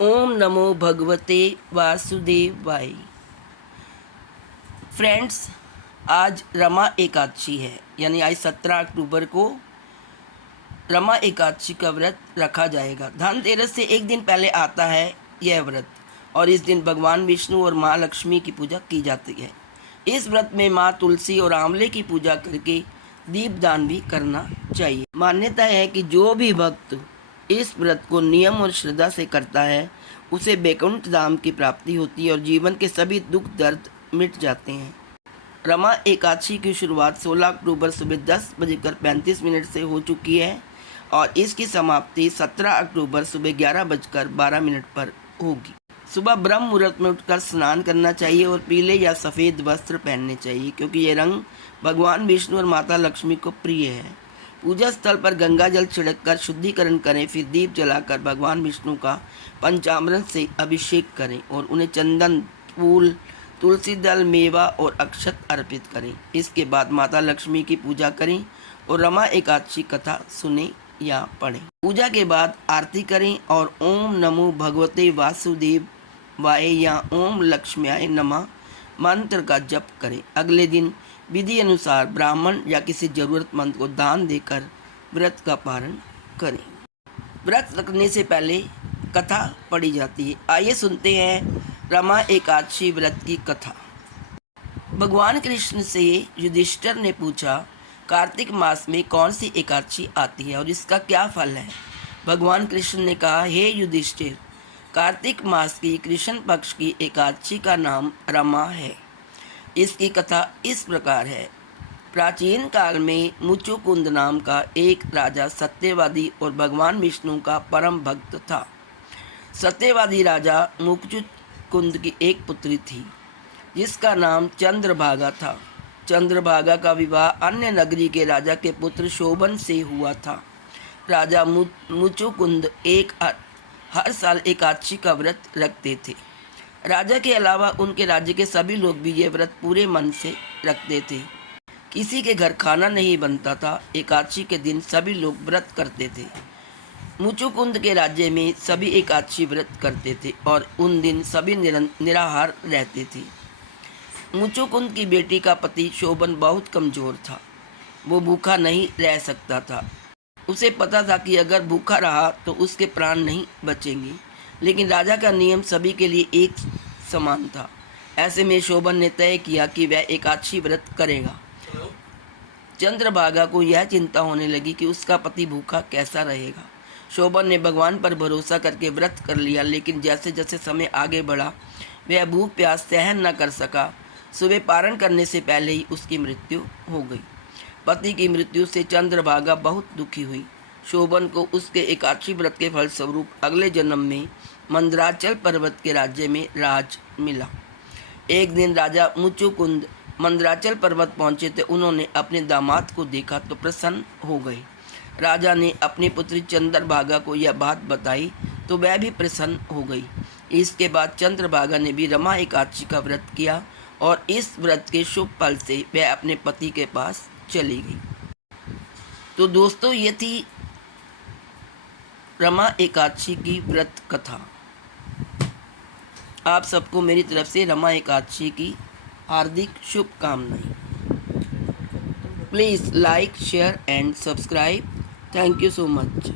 ओम नमो भगवते वासुदेवाय। फ्रेंड्स, आज रमा एकादशी है, यानी आज 17 अक्टूबर को रमा एकादशी का व्रत रखा जाएगा। धनतेरस से एक दिन पहले आता है यह व्रत और इस दिन भगवान विष्णु और माँ लक्ष्मी की पूजा की जाती है। इस व्रत में माँ तुलसी और आंवले की पूजा करके दीपदान भी करना चाहिए। मान्यता है कि जो भी भक्त इस व्रत को नियम और श्रद्धा से करता है उसे वैकुंठ धाम की प्राप्ति होती है और जीवन के सभी दुख दर्द मिट जाते हैं। रमा एकादशी की शुरुआत 16 अक्टूबर सुबह 10:35 से हो चुकी है और इसकी समाप्ति 17 अक्टूबर सुबह 11:12 पर होगी। सुबह ब्रह्म मुहूर्त में उठकर स्नान करना चाहिए और पीले या सफ़ेद वस्त्र पहनने चाहिए, क्योंकि ये रंग भगवान विष्णु और माता लक्ष्मी को प्रिय है। पूजा स्थल पर गंगा जल छिड़ककर शुद्धिकरण करें, फिर दीप जलाकर भगवान विष्णु का पंचामृत से अभिषेक करें और उन्हें चंदन, फूल, तुलसी दल, मेवा और अक्षत अर्पित करें। इसके बाद माता लक्ष्मी की पूजा करें और रमा एकादशी कथा सुने या पढ़ें। पूजा के बाद आरती करें और ओम नमो भगवते वासुदेवाय या ओम लक्ष्म्याय नमः मंत्र का जप करें। अगले दिन विधि अनुसार ब्राह्मण या किसी जरूरतमंद को दान देकर व्रत का पारण करें। व्रत रखने से पहले कथा पढ़ी जाती है। आइए सुनते हैं रमा एकादशी व्रत की कथा। भगवान कृष्ण से युधिष्ठिर ने पूछा, कार्तिक मास में कौन सी एकादशी आती है और इसका क्या फल है? भगवान कृष्ण ने कहा, हे युधिष्ठिर, कार्तिक मास की कृष्ण पक्ष की एकादशी का नाम रमा है। इसकी कथा इस प्रकार है। प्राचीन काल में मुचुकुंद नाम का एक राजा सत्यवादी और भगवान विष्णु का परम भक्त था। सत्यवादी राजा मुचुकुंद की एक पुत्री थी जिसका नाम चंद्रभागा था। चंद्रभागा का विवाह अन्य नगरी के राजा के पुत्र शोभन से हुआ था। राजा मुचुकुंद हर साल एकादशी का व्रत रखते थे। राजा के अलावा उनके राज्य के सभी लोग भी ये व्रत पूरे मन से रखते थे। किसी के घर खाना नहीं बनता था। एकादशी के दिन सभी लोग व्रत करते थे। मुचुकुंद के राज्य में सभी एकादशी व्रत करते थे और उन दिन सभी निराहार रहते थे। मुचुकुंद की बेटी का पति शोभन बहुत कमज़ोर था। वो भूखा नहीं रह सकता था। उसे पता था कि अगर भूखा रहा तो उसके प्राण नहीं बचेंगे, लेकिन राजा का नियम सभी के लिए एक समान था। ऐसे में शोभन ने तय किया कि वह एकादशी व्रत करेगा। चंद्रभागा को यह चिंता होने लगी कि उसका पति भूखा कैसा रहेगा। शोभन ने भगवान पर भरोसा करके व्रत कर लिया, लेकिन जैसे जैसे समय आगे बढ़ा वह भूख प्यास सहन न कर सका। सुबह पारण करने से पहले ही उसकी मृत्यु हो गई। पति की मृत्यु से चंद्रभागा बहुत दुखी हुई। शोभन को उसके एकादशी व्रत के फलस्वरूप अगले जन्म में मंदराचल पर्वत के राज्य में राज मिला। एक दिन राजा मुचुकुंद मंदराचल पर्वत पहुंचे थे। उन्होंने अपने दामाद को देखा तो प्रसन्न हो गए। राजा ने अपनी पुत्री चंद्रभागा को यह बात बताई तो वह भी प्रसन्न हो गई। इसके बाद चंद्रभागा ने भी रमा एकादशी का व्रत किया और इस व्रत के शुभ फल से वह अपने पति के पास चली गई। तो दोस्तों, ये थी रमा एकादशी की व्रत कथा। आप सबको मेरी तरफ से रमा एकादशी की हार्दिक शुभकामनाएं। Please like, share and subscribe. Thank you so much.